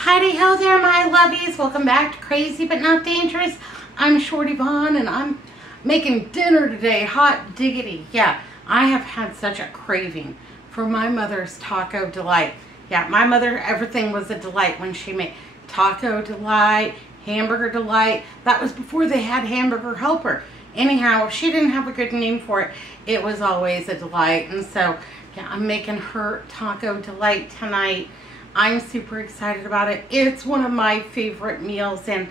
Howdy ho there, my lovies. Welcome back to Crazy But Not Dangerous. I'm Shorty Vaughn and I'm making dinner today. Hot diggity. Yeah, I have had such a craving for my mother's Taco Delight. Yeah, my mother, everything was a delight when she made Taco Delight, Hamburger Delight. That was before they had Hamburger Helper. Anyhow, if she didn't have a good name for it, it was always a delight. And so, yeah, I'm making her Taco Delight tonight. I'm super excited about it. It's one of my favorite meals and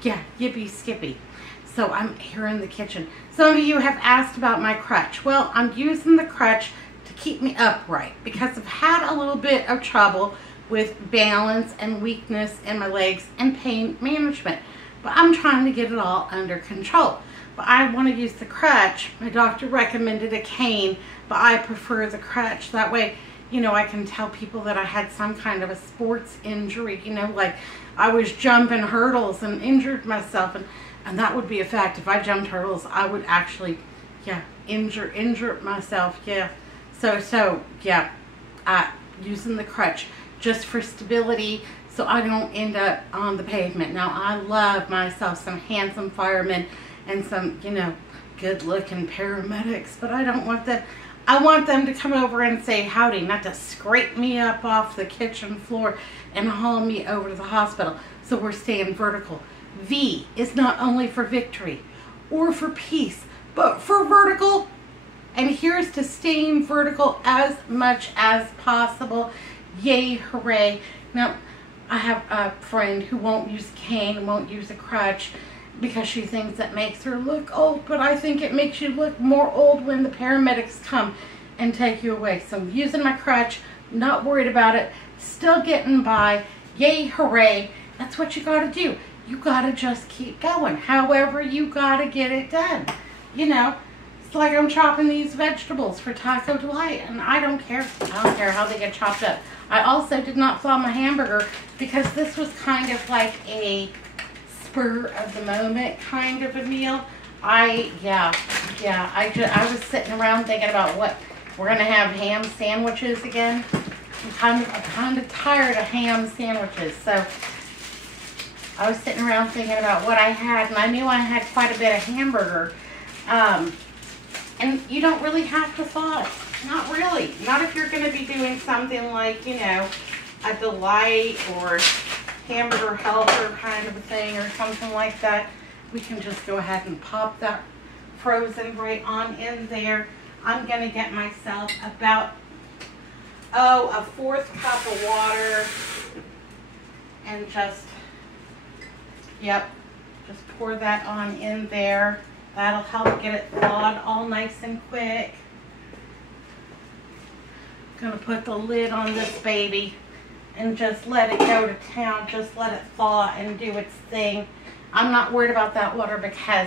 yeah, yippee skippy. So I'm here in the kitchen. Some of you have asked about my crutch. Well, I'm using the crutch to keep me upright because I've had a little bit of trouble with balance and weakness in my legs and pain management. But I'm trying to get it all under control. But I want to use the crutch. My doctor recommended a cane, but I prefer the crutch. That way, you know, I can tell people that I had some kind of a sports injury, you know, like I was jumping hurdles and injured myself, and that would be a fact. If I jumped hurdles, I would actually, yeah, injure myself, yeah. So yeah, using the crutch just for stability so I don't end up on the pavement. Now, I love myself some handsome firemen and some, you know, good-looking paramedics, but I don't want them. I want them to come over and say howdy, not to scrape me up off the kitchen floor and haul me over to the hospital. So we're staying vertical. V is not only for victory or for peace, but for vertical. And here's to staying vertical as much as possible. Yay, hooray. Now, I have a friend who won't use a cane, won't use a crutch, because she thinks that makes her look old, but I think it makes you look more old when the paramedics come and take you away. So I'm using my crutch, not worried about it, still getting by. Yay, hooray. That's what you gotta do. You gotta just keep going. However, you gotta get it done. You know, it's like I'm chopping these vegetables for Taco Delight, and I don't care. I don't care how they get chopped up. I also did not thaw my hamburger because this was kind of like a spur of the moment kind of a meal. I was sitting around thinking about what we're gonna have. Ham sandwiches again. I'm kind of tired of ham sandwiches, so I was sitting around thinking about what I had, and I knew I had quite a bit of hamburger. And you don't really have to thaw it. Not really. Not if you're gonna be doing something like, you know, a delight or Hamburger Helper kind of a thing or something like that. We can just go ahead and pop that frozen right on in there. I'm going to get myself about, a 4th cup of water and just pour that on in there. That'll help get it thawed all nice and quick. I'm going to put the lid on this baby and just let it go to town. Just let it thaw and do its thing. I'm not worried about that water because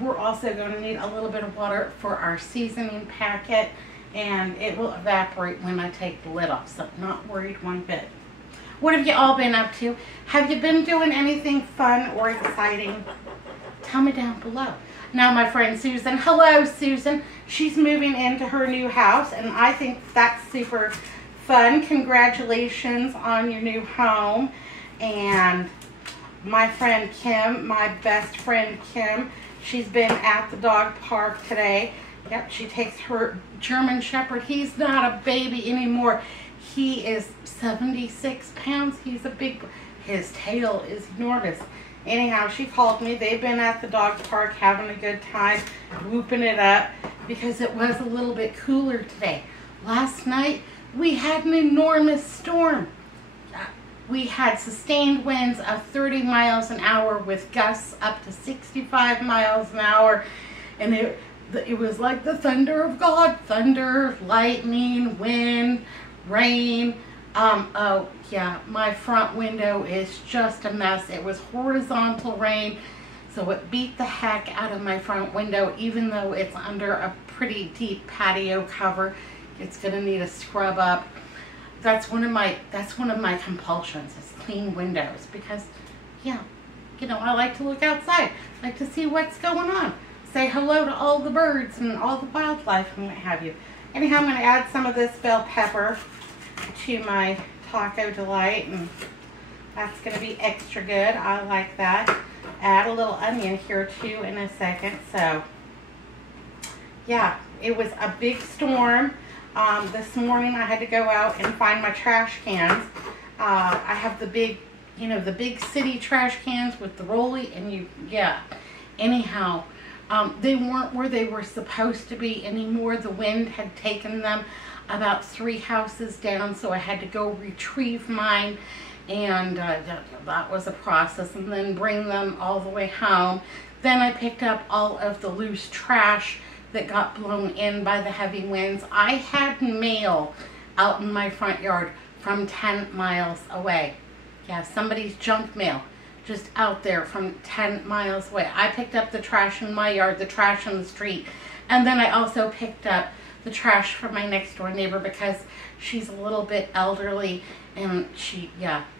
we're also going to need a little bit of water for our seasoning packet, and it will evaporate when I take the lid off, so not worried one bit. What have you all been up to? Have you been doing anything fun or exciting? Tell me down below. Now, my friend Susan, hello Susan, she's moving into her new house, and I think that's super fun. Congratulations on your new home. And my friend Kim, my best friend Kim, she's been at the dog park today. Yep, she takes her German Shepherd. He's not a baby anymore. He is 76 pounds. He's a big, his tail is enormous. Anyhow, she called me. They've been at the dog park having a good time, whooping it up because it was a little bit cooler today. Last night, we had an enormous storm. We had sustained winds of 30 miles an hour with gusts up to 65 miles an hour. And it was like the thunder of God. Thunder, lightning, wind, rain. Oh, yeah, my front window is just a mess. It was horizontal rain, so it beat the heck out of my front window, even though it's under a pretty deep patio cover. It's gonna need a scrub up. That's one of my compulsions is clean windows because, yeah, you know, I like to look outside. I like to see what's going on. Say hello to all the birds and all the wildlife and what have you. Anyhow, I'm gonna add some of this bell pepper to my Taco Delight, and that's going to be extra good. I like that. Add a little onion here too in a second. So yeah, it was a big storm. This morning I had to go out and find my trash cans. I have the big, the big city trash cans with the rolly, and anyhow, they weren't where they were supposed to be anymore. The wind had taken them about 3 houses down, so I had to go retrieve mine, and that was a process, and then bring them all the way home. Then I picked up all of the loose trash that got blown in by the heavy winds. I had mail out in my front yard from 10 miles away. Yeah, somebody's junk mail just out there from 10 miles away. I picked up the trash in my yard, the trash in the street, and then I also picked up the trash from my next door neighbor because she's a little bit elderly, and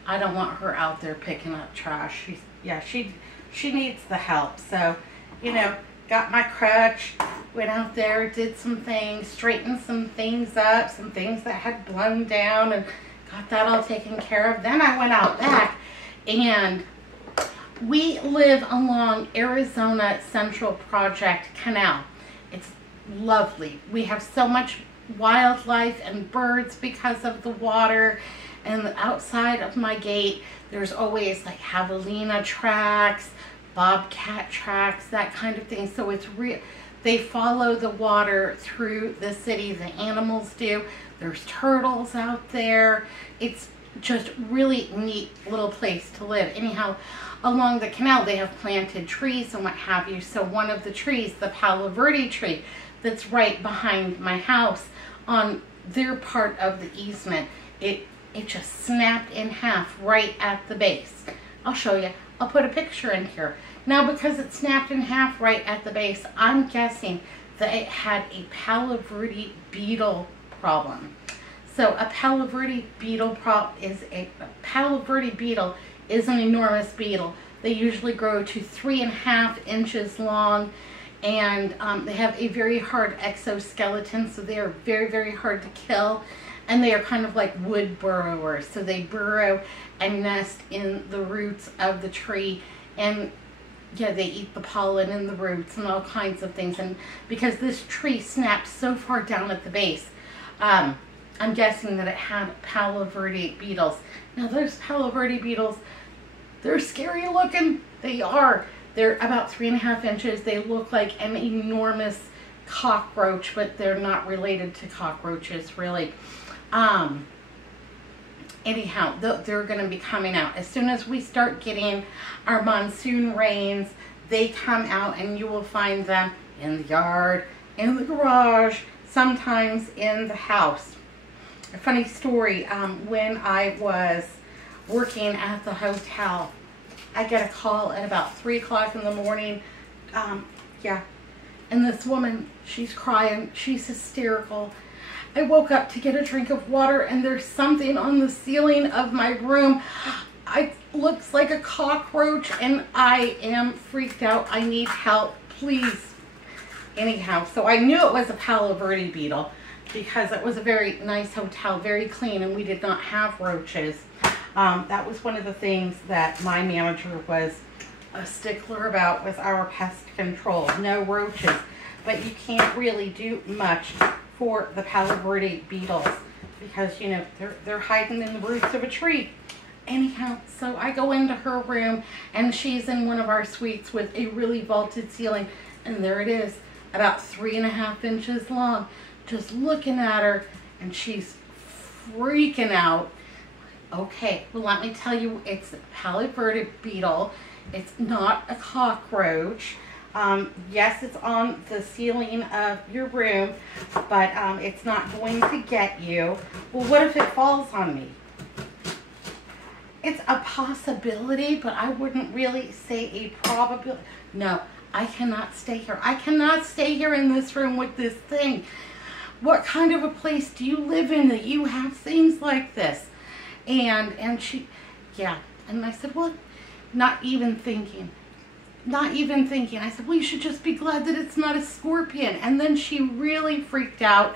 I don't want her out there picking up trash. She needs the help. So, got my crutch, went out there, did some things, straightened some things up, some things that had blown down, and got that all taken care of. Then I went out back, and we live along Arizona Central Project Canal. It's lovely. We have so much wildlife and birds because of the water, and outside of my gate there's always like javelina tracks, bobcat tracks, that kind of thing. So it's real. They follow the water through the city, the animals do. There's turtles out there. It's just really neat little place to live. Anyhow, along the canal they have planted trees and what have you. So one of the trees, the Palo Verde tree that's right behind my house, on their part of the easement, it just snapped in half right at the base. I'll show you. I'll put a picture in here. Now, because it snapped in half right at the base, I'm guessing that it had a Palo Verde beetle problem. So a Palo Verde beetle is an enormous beetle. They usually grow to 3.5 inches long, and they have a very hard exoskeleton, so they are very, very hard to kill, and they are kind of like wood burrowers. So they burrow and nest in the roots of the tree, and they eat the pollen and the roots and all kinds of things. And because this tree snapped so far down at the base, I'm guessing that it had Palo Verde beetles. Now those Palo Verde beetles, they're scary looking. They are. They're about 3.5 inches. They look like an enormous cockroach, but they're not related to cockroaches, really. Anyhow, they're going to be coming out. As soon as we start getting our monsoon rains, they come out, and you will find them in the yard, in the garage, sometimes in the house. A funny story, when I was working at the hotel, I get a call at about 3 o'clock in the morning. And this woman, she's crying, she's hysterical. I woke up to get a drink of water, and there's something on the ceiling of my room. It looks like a cockroach, and I am freaked out. I need help, please. Anyhow, so I knew it was a Palo Verde beetle because it was a very nice hotel, very clean, and we did not have roaches. That was one of the things that my manager was a stickler about, was our pest control. No roaches. But you can't really do much for the Palo Verde beetles because, they're hiding in the roots of a tree. Anyhow, so I go into her room, and she's in one of our suites with a really vaulted ceiling, and there it is, about 3.5 inches long. Just looking at her, and she's freaking out. Okay, well, let me tell you, it's a Palo Verde beetle. It's not a cockroach. Yes, it's on the ceiling of your room, but it's not going to get you. Well, what if it falls on me? It's a possibility, but I wouldn't really say a probability. No, I cannot stay here. I cannot stay here in this room with this thing. What kind of a place do you live in that you have things like this? And she, and I said, well, not even thinking. I said, well, you should just be glad that it's not a scorpion. And then she really freaked out.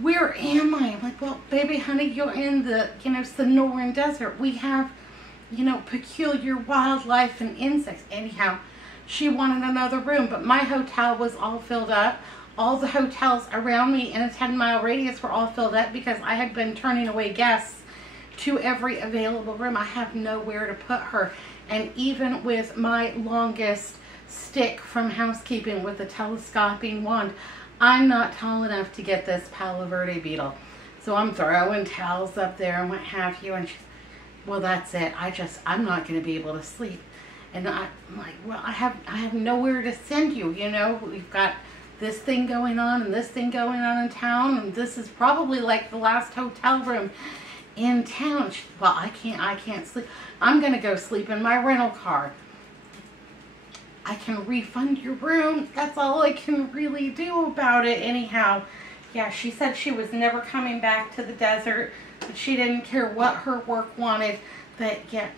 where am I? I'm like, well, baby, honey, you're in the, Sonoran Desert. We have, peculiar wildlife and insects. Anyhow, she wanted another room, but my hotel was all filled up. All the hotels around me in a 10-mile radius were all filled up because I had been turning away guests to every available room. I have nowhere to put her. And even with my longest stick from housekeeping with the telescoping wand, I'm not tall enough to get this Palo Verde beetle. So I'm throwing towels up there and what have you. And she's, well, that's it. I'm not going to be able to sleep. And I'm like, well, I have nowhere to send you. We've got this thing going on and this thing going on in town. And this is probably like the last hotel room in town. She, well, I can't sleep. I'm going to go sleep in my rental car. I can refund your room. That's all I can really do about it. Anyhow, yeah, she said she was never coming back to the desert, but she didn't care what her work wanted. That, yeah,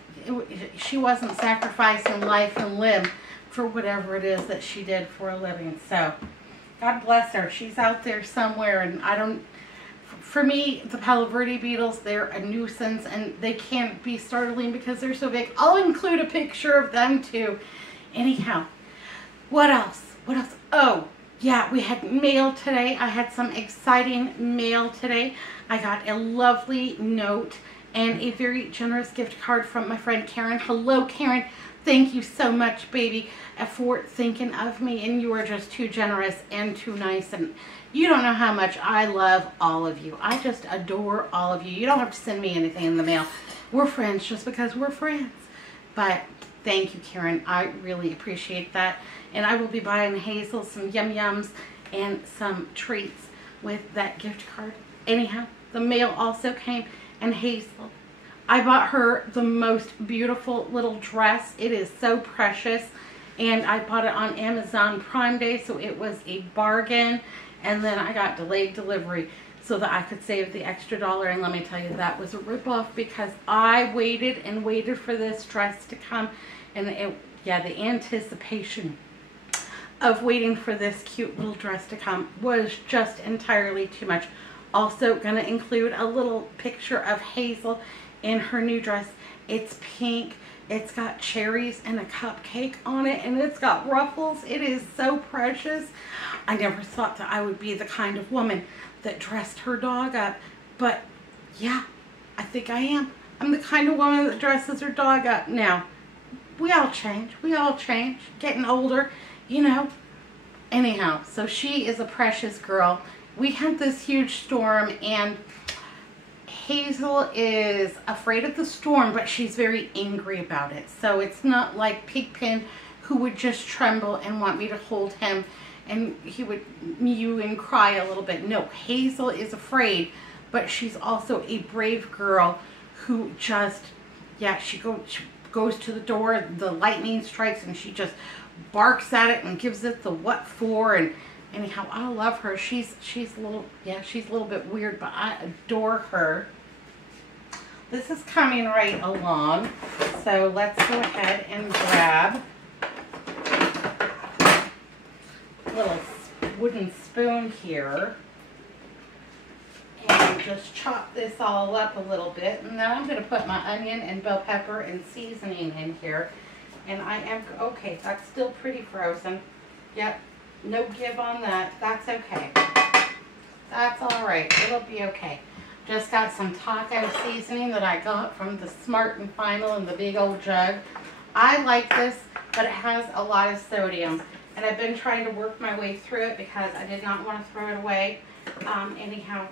she wasn't sacrificing life and limb for whatever it is that she did for a living. So, God bless her. She's out there somewhere, and for me, the Palo Verde beetles, they're a nuisance, and they can't be startling because they're so big. I'll include a picture of them, too. Anyhow, what else? Oh, yeah, we had mail today. I had some exciting mail today. I got a lovely note and a very generous gift card from my friend Karen. Hello, Karen. Thank you so much, baby, for thinking of me. And you are just too generous and too nice. And you don't know how much I love all of you. I just adore all of you. You don't have to send me anything in the mail. We're friends just because we're friends. But thank you, Karen. I really appreciate that. And I will be buying Hazel some Yum Yums and some treats with that gift card. Anyhow, the mail also came, and Hazel, I bought her the most beautiful little dress. It is so precious, and I bought it on Amazon Prime Day, so it was a bargain. And then I got delayed delivery so that I could save the extra $1. And let me tell you, that was a ripoff because I waited and waited for this dress to come. And the anticipation of waiting for this cute little dress to come was just entirely too much. Also going to include a little picture of Hazel in her new dress. It's pink. It's got cherries and a cupcake on it, and it's got ruffles. It is so precious. I never thought that I would be the kind of woman that dressed her dog up, but yeah, I think I am. I'm the kind of woman that dresses her dog up. Now, we all change. Getting older, Anyhow, so she is a precious girl. We had this huge storm, and Hazel is afraid of the storm, but she's very angry about it. So it's not like Pigpen, who would just tremble and want me to hold him, and he would mew and cry a little bit. No, Hazel is afraid, but she's also a brave girl who just, she goes to the door, the lightning strikes, and she just barks at it and gives it the what for. And anyhow, I love her. She's a little bit weird, but I adore her. This is coming right along, so let's go ahead and grab a little wooden spoon here and just chop this all up a little bit. And then I'm going to put my onion and bell pepper and seasoning in here. And okay, that's still pretty frozen. Yep, no give on that. That's okay. That's all right. It'll be okay. Just got some taco seasoning that I got from the Smart and Final in the big old jug. I like this, but it has a lot of sodium. And I've been trying to work my way through it because I did not want to throw it away. Anyhow,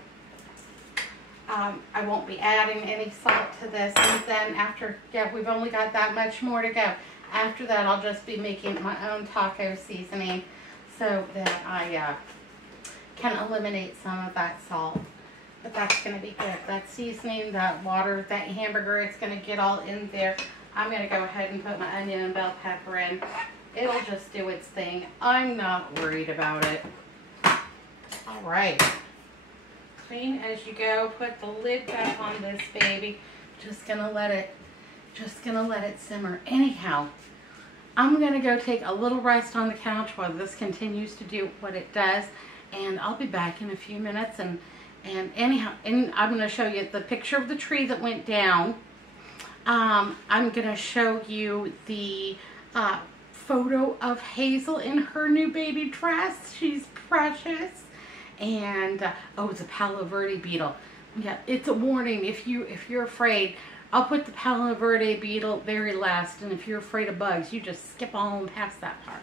I won't be adding any salt to this. And then after, we've only got that much more to go. After that, I'll just be making my own taco seasoning so that I can eliminate some of that salt. But that's going to be good. That seasoning, that water, that hamburger, it's going to get all in there. I'm going to go ahead and put my onion and bell pepper in. It'll just do its thing. I'm not worried about it. All right. Clean as you go. Put the lid back on this baby. Just going to let it simmer. Anyhow, I'm going to go take a little rest on the couch while this continues to do what it does. And I'll be back in a few minutes, and And anyhow, and I'm going to show you the picture of the tree that went down. I'm going to show you the photo of Hazel in her new baby dress. She's precious. And oh, the Palo Verde beetle. Yeah, it's a warning. If you're afraid, I'll put the Palo Verde beetle very last. And if you're afraid of bugs, you just skip on past that part.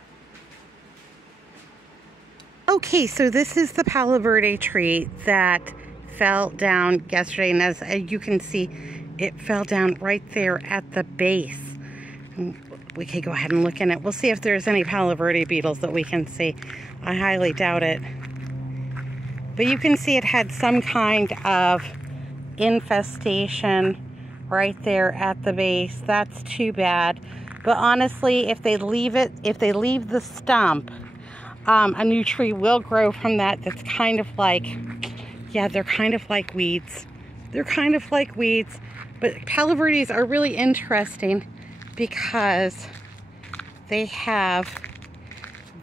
Okay, so this is the Palo Verde tree that fell down yesterday, and as you can see, it fell down right there at the base. And we can go ahead and look in it. We'll see if there's any Palo Verde beetles that we can see. I highly doubt it. But you can see it had some kind of infestation right there at the base. That's too bad. But honestly, if they leave the stump, a new tree will grow from that. That's kind of like, yeah, they're kind of like weeds. They're kind of like weeds. But Palo Verdes are really interesting because they have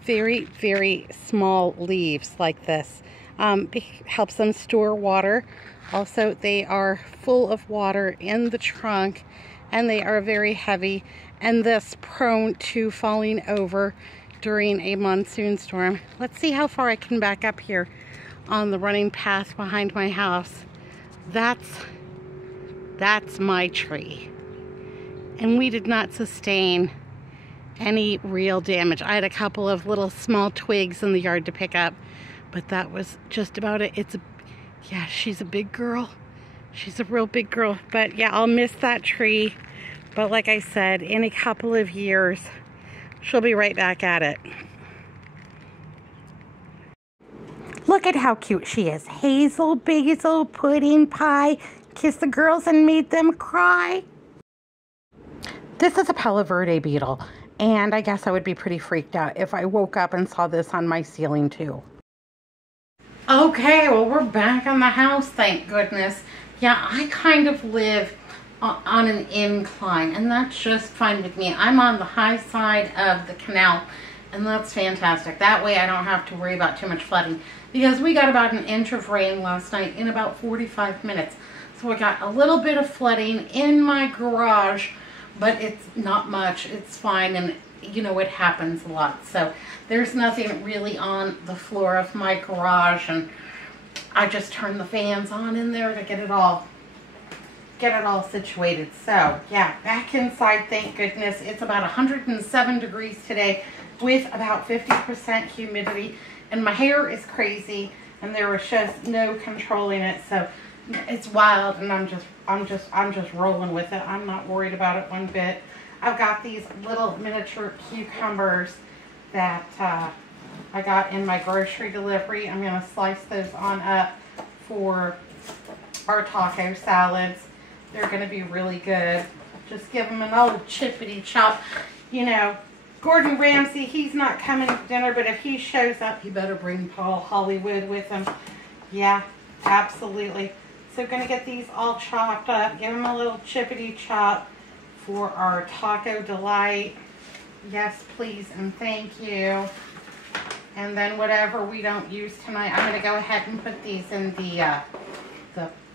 very, very small leaves like this. It helps them store water. Also, they are full of water in the trunk, and they are very heavy and thus prone to falling over during a monsoon storm. Let's see how far I can back up here on the running path behind my house. That's my tree. And we did not sustain any real damage. I had a couple of little small twigs in the yard to pick up, but that was just about it. Yeah, she's a big girl. She's a real big girl. But yeah, I'll miss that tree. But like I said, in a couple of years, she'll be right back at it. Look at how cute she is. Hazel, Basil, Pudding Pie, kissed the girls and made them cry. This is a Palo Verde beetle, and I guess I would be pretty freaked out if I woke up and saw this on my ceiling too. Okay, well, we're back on the house, thank goodness. Yeah, I kind of live on an incline, and that's just fine with me. I'm on the high side of the canal, and that's fantastic. That way I don't have to worry about too much flooding, because we got about an inch of rain last night in about 45 minutes. So I got a little bit of flooding in my garage, but it's not much. It's fine, and you know, it happens a lot. So there's nothing really on the floor of my garage, and I just turned the fans on in there to get it all situated. So yeah, back inside, thank goodness. It's about 107 degrees today with about 50% humidity, and my hair is crazy, and there was just no controlling it. So it's wild, and I'm just rolling with it. I'm not worried about it one bit. I've got these little miniature cucumbers that I got in my grocery delivery. I'm going to slice those on up for our taco salads. They're going to be really good. Just give them an old chippity chop. You know, Gordon Ramsay, he's not coming to dinner, but if he shows up, he better bring Paul Hollywood with him. Yeah, absolutely. So going to get these all chopped up. Give them a little chippity chop for our taco delight. Yes, please, and thank you. And then whatever we don't use tonight, I'm going to go ahead and put these in the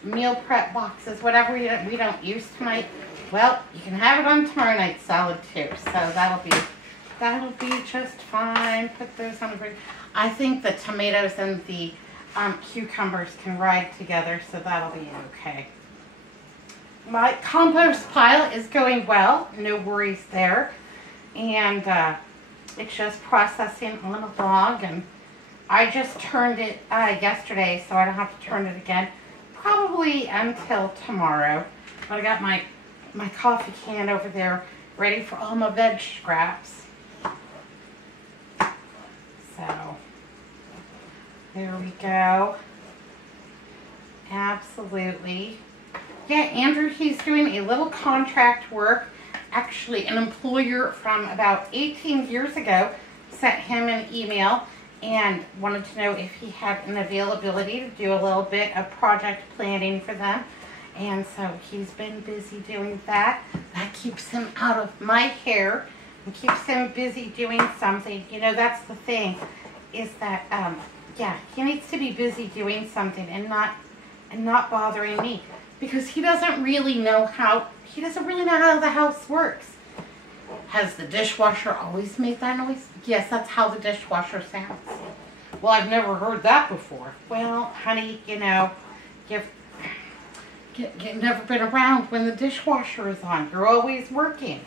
meal prep boxes. Whatever we don't use tonight, well, you can have it on tomorrow night's salad too. So that'll be just fine. Put those on the fridge. I think the tomatoes and the cucumbers can ride together, so that'll be okay. My compost pile is going well, no worries there, and it's just processing on a log, and I just turned it yesterday, so I don't have to turn it again probably until tomorrow. But I got my coffee can over there ready for all my veg scraps. So there we go. Absolutely. Yeah, Andrew, he's doing a little contract work. Actually, an employer from about 18 years ago sent him an email and wanted to know if he had an availability to do a little bit of project planning for them. And so he's been busy doing that. That keeps him out of my hair and keeps him busy doing something. You know, that's the thing, is that, yeah, he needs to be busy doing something and not and not bothering me, because he doesn't really know how the house works. Has the dishwasher always made that noise? Yes, that's how the dishwasher sounds. Well, I've never heard that before. Well, honey, you know, you've never been around when the dishwasher is on. You're always working.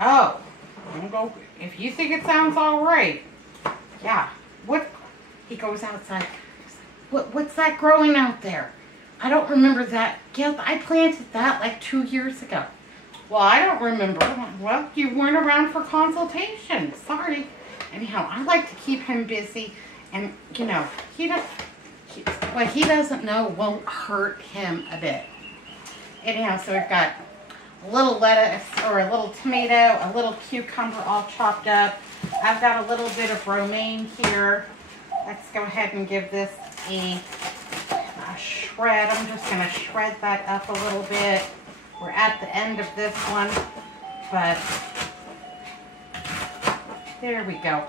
Oh, if you think it sounds all right. Yeah. What? He goes outside. What's that growing out there? I don't remember that. Yeah, I planted that like 2 years ago. Well, I don't remember. Well, you weren't around for consultation. Sorry. Anyhow, I like to keep him busy, and you know, what he doesn't know won't hurt him a bit. Anyhow, so we've got a little lettuce or a little tomato, a little cucumber all chopped up. I've got a little bit of romaine here. Let's go ahead and give this a shred. I'm just going to shred that up a little bit. We're at the end of this one, but there we go.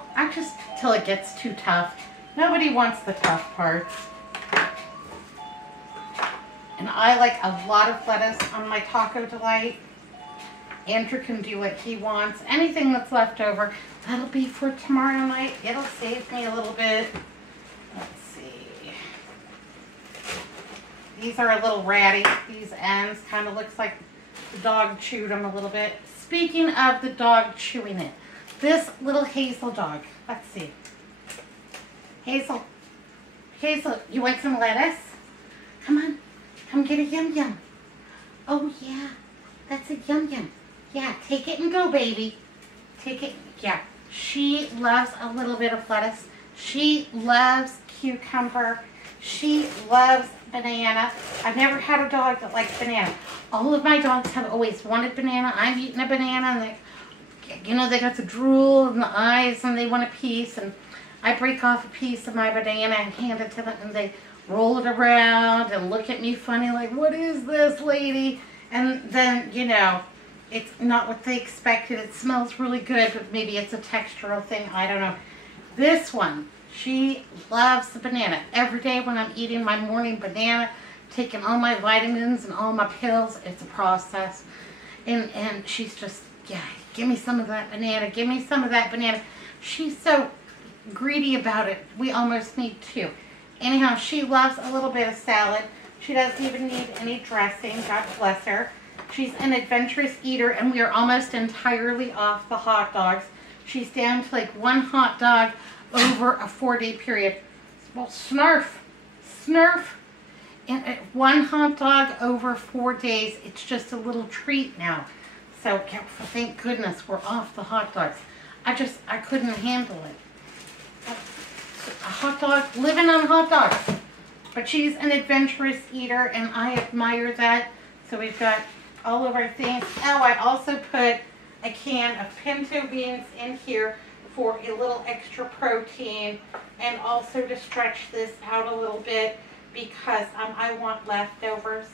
Till it gets too tough. Nobody wants the tough parts. And I like a lot of lettuce on my Taco Delight. Andrew can do what he wants. Anything that's left over, that'll be for tomorrow night. It'll save me a little bit. Let's see. These are a little ratty. These ends kind of looks like the dog chewed them a little bit. Speaking of the dog chewing it, this little Hazel dog. Let's see. Hazel, you want some lettuce? Come on. Come get a yum yum. Oh yeah, that's a yum yum. Yeah, take it and go, baby. Take it. Yeah, she loves a little bit of lettuce. She loves cucumber. She loves banana. I've never had a dog that likes banana. All of my dogs have always wanted banana. I'm eating a banana, and they got the drool and the eyes, and they want a piece. And I break off a piece of my banana and hand it to them, and they roll it around and look at me funny like, what is this, lady? And then, you know, it's not what they expected. It smells really good, but maybe it's a textural thing. I don't know. This one, she loves the banana. Every day when I'm eating my morning banana, taking all my vitamins and all my pills, it's a process. And she's just, yeah, give me some of that banana. Give me some of that banana. She's so greedy about it. We almost need two. Anyhow, she loves a little bit of salad. She doesn't even need any dressing. God bless her. She's an adventurous eater, and we are almost entirely off the hot dogs. She's down to like one hot dog over a 4-day period. Well, snurf. And one hot dog over 4 days. It's just a little treat now. So thank goodness we're off the hot dogs. I couldn't handle it. A hot dog, living on hot dogs. But she's an adventurous eater, and I admire that. So we've got all of our things. Oh, I also put a can of pinto beans in here for a little extra protein, and also to stretch this out a little bit because I want leftovers.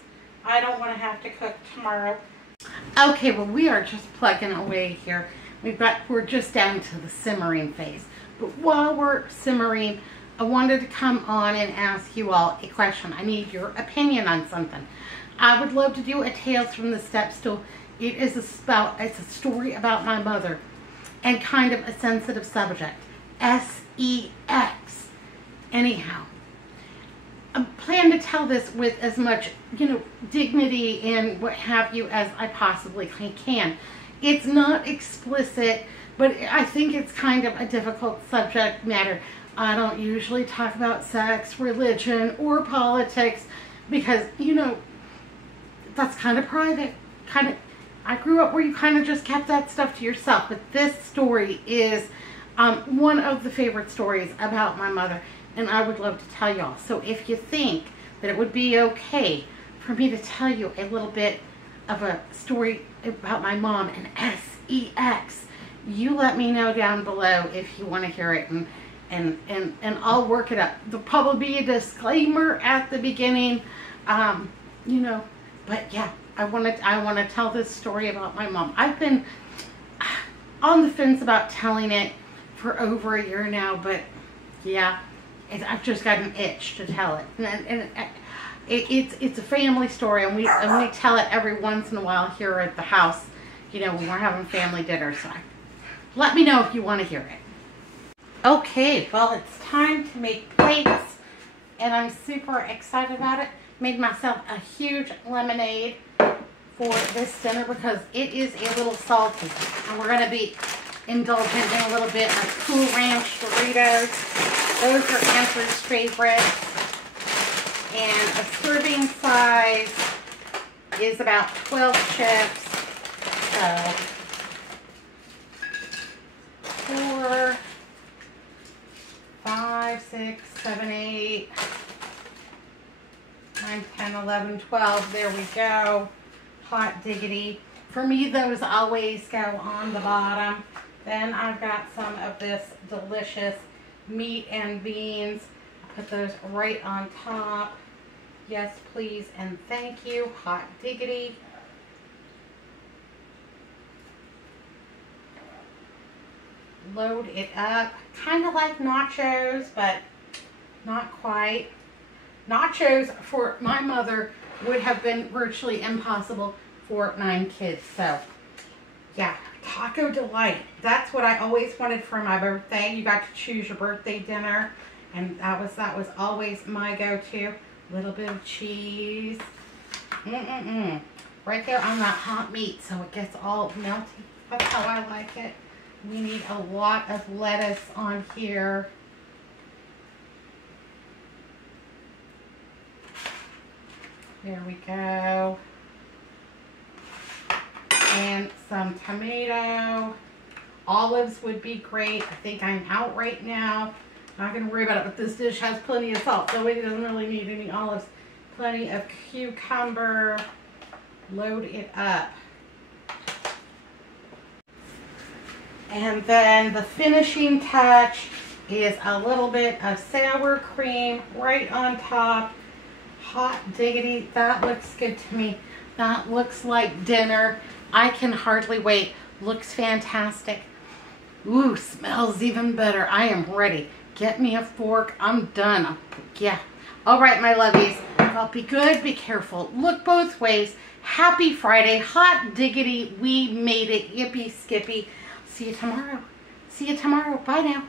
I don't want to have to cook tomorrow. Okay, well, we are just plugging away here. We're just down to the simmering phase. But while we're simmering, I wanted to come on and ask you all a question. I need your opinion on something. I would love to do a Tales from the Step Stool. It's a story about my mother, and kind of a sensitive subject. S-E-X. Anyhow, I plan to tell this with as much, dignity and what have you as I possibly can. It's not explicit, but I think it's kind of a difficult subject matter. I don't usually talk about sex, religion, or politics because, that's kind of private. I grew up where you kind of just kept that stuff to yourself. But this story is one of the favorite stories about my mother, and I would love to tell y'all. So if you think that it would be okay for me to tell you a little bit of a story about my mom and S-E-X, you let me know down below if you want to hear it, and I'll work it up. There'll probably be a disclaimer at the beginning, but yeah, I want to tell this story about my mom. I've been on the fence about telling it for over a year now, but yeah, I've just got an itch to tell it. And It's a family story, and we tell it every once in a while here at the house, you know, when we're having family dinner. So let me know if you want to hear it. Okay, well, it's time to make plates, and I'm super excited about it. Made myself a huge lemonade for this dinner because it is a little salty, and we're going to be indulgent in a little bit of Cool Ranch Doritos. Those are Andrew's favorites. And a serving size is about 12 chips. So 4, 5, 6, 7, 8, 9, 10, 11, 12. There we go. Hot diggity. For me, those always go on the bottom. Then I've got some of this delicious meat and beans. Put those right on top. Yes, please, and thank you. Hot diggity. Load it up. Kind of like nachos, but not quite. Nachos for my mother would have been virtually impossible for 9 kids. So, yeah, Taco Delight. That's what I always wanted for my birthday. You got to choose your birthday dinner, and that was always my go-to. Little bit of cheese. Right there on that hot meat, so it gets all melty. That's how I like it. We need a lot of lettuce on here. There we go. And some tomato. Olives would be great. I think I'm out right now. Not going to worry about it, but this dish has plenty of salt, so it doesn't really need any olives. Plenty of cucumber. Load it up. And then the finishing touch is a little bit of sour cream right on top. Hot diggity. That looks good to me. That looks like dinner. I can hardly wait. Looks fantastic. Ooh, smells even better. I am ready. Get me a fork. I'm done. Yeah. All right, my lovies. Well, be good. Be careful. Look both ways. Happy Friday. Hot diggity. We made it. Yippee skippy. See you tomorrow. See you tomorrow. Bye now.